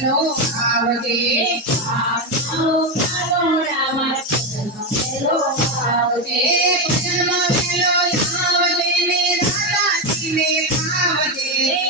નો આવજે આપનો કરુણામાં ચલો આવજે ભજનમાં વેલો આવજે ને દાદાજી